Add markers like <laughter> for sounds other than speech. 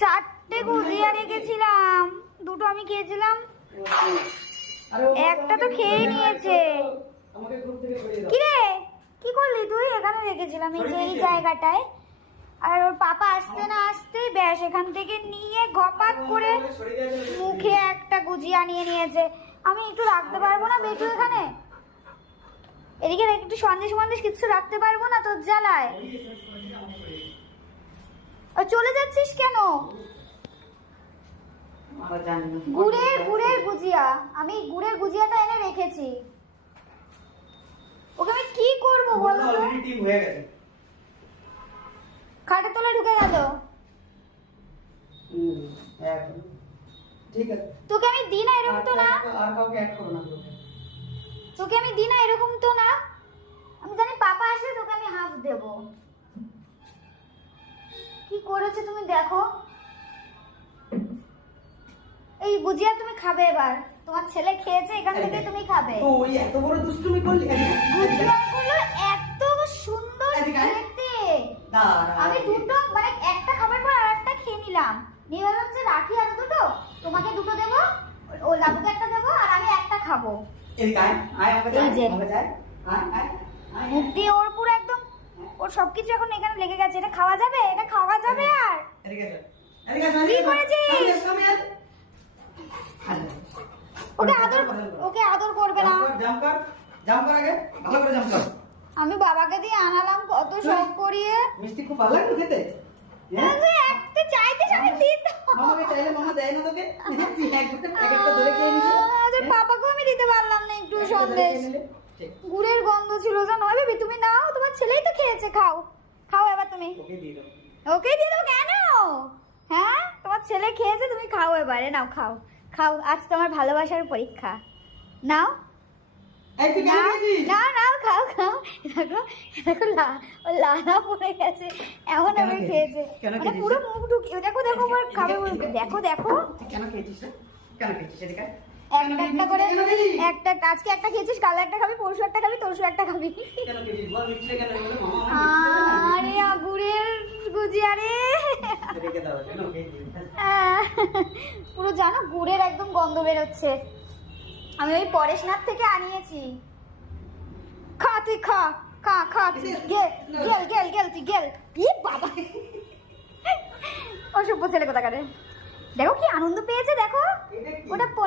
চারটে গুজিয়া রেখেছিলাম। দুটো আমি খেয়েছিলাম। একটা তো খেয়ে নিয়েছে। দাও কি রে কি করলি তুই? এখানে রেখেছিলাম এই যে এই জায়গাটায়। আর ওর পাপা আসতে না আসতেই ব্যাস এখান থেকে নিয়ে গপাত করে। মুখে একটা গুজিয়া নিয়ে নিয়েছে। আমি একটু রাখতে পারব না বেটু এখানে? এদিকে একটু সন্দেশ মন্দেশ কিছু রাখতে পারব না তোর জ্বালায়? চলে যাচ্ছিস কেন? আমরা জানি গুড়ের গুড়ের গুজিয়া। আমি গুড়ের গুজিয়াটা এনে রেখেছি। ওকে আমি কি করব বলো তো? হয়ে গেছে। খাটের তলায় ঢুকে গেল। ঠিক আছে। তোকে আমি দিই না এরকম তো না। আর কাউকে অ্যাড করো না তোকে। আমি দিই না এরকম তো না। আমি জানি পাপা আসলে তোকে আমি হাফ দেব। কি করেছে তুমি দেখো। এই গুজিয়া তুমি খাবে এবার। তোমার ছেলে খেয়েছে এখান থেকে তুমি খাবে। তো ওই এত বড় দুষ্টুমি করলি গুজিয়াগুলো এত সুন্দর এদিকে আয়। খেতে। দাঁড়া। আমি দুটো মানে একটা খাবার পর আর একটা খেয়ে নিলাম। নিয়ে ভাবলাম যে রাখি আরও দুটো তোমাকে দুটো দেবো ও লাবুকে একটা দেবো আর আমি একটা খাব। এই যে। আয়, আয়, মুখ দিয়ে ওর পুরো ওর সবকিছু এখন এখানে লেগে গেছে। এটা খাওয়া যাবে? এটা খাওয়া যাবে আর? কি করেছিস? ওকে আদর ওকে আদর করবে না। জাম্প কর, জাম্প কর, জাম্প কর আগে, ভালো করে জাম্প কর। আমি বাবাকে দিয়ে আনালাম কত শখ করিয়ে। মিষ্টি খুব ভালো লাগল খেতে? হ্যাঁ? একটা চাইতিস আমি দিতাম মামাকে চাইলে মামা দেয় না তোকে। <laughs> তুই এক প্যাকেটটা ধরে খেয়ে নিলি তোর পাপাকেও আমি দিতে পারলাম না একটু সন্দেশ। গুড়ের গন্ধ ছিল জানো? ওই বেবি তুমি নাও তোমার ছেলেই তো খেয়েছে খাও। খাও এবার তুমি। ওকে দিয়ে দেবো। ওকে দিয়ে দেবো কেন? হ্যাঁ? তোমার ছেলে খেয়েছে তুমি খাও এবারে। নাও খাও। খাও আজ তোমার ভালোবাসার পরীক্ষা। নাও? নাও নাও খাও খাও। দেখো দেখো লালা পড়ে গেছে। এমন আমি খেয়েছে। মানে পুরো মুখ ঢুকিয়ে দেখো দেখো খাবে। দেখো দেখো। কেন খেয়েছিস? কেন খেয়েছিস। একটা একটা করে একটা আজকে একটা খেয়েছিস? কাল একটা খাবি পরশু একটা খাবি তরশু একটা খাবি। আরে আগুরের গুজিয়া রে? আহ, পুরো জানো গুড়ের একদম গন্ধ বেরোচ্ছে। আমি ওই পরেশনাথ থেকে আনিয়েছি। খা তুই খা খা খা তুই। গেল গেল গেল গেল তুই গেল। ই বাবা। অসভ্য ছেলে কোথাকারে। দেখো কি আনন্দ পেয়েছে দেখো। ওটা পনি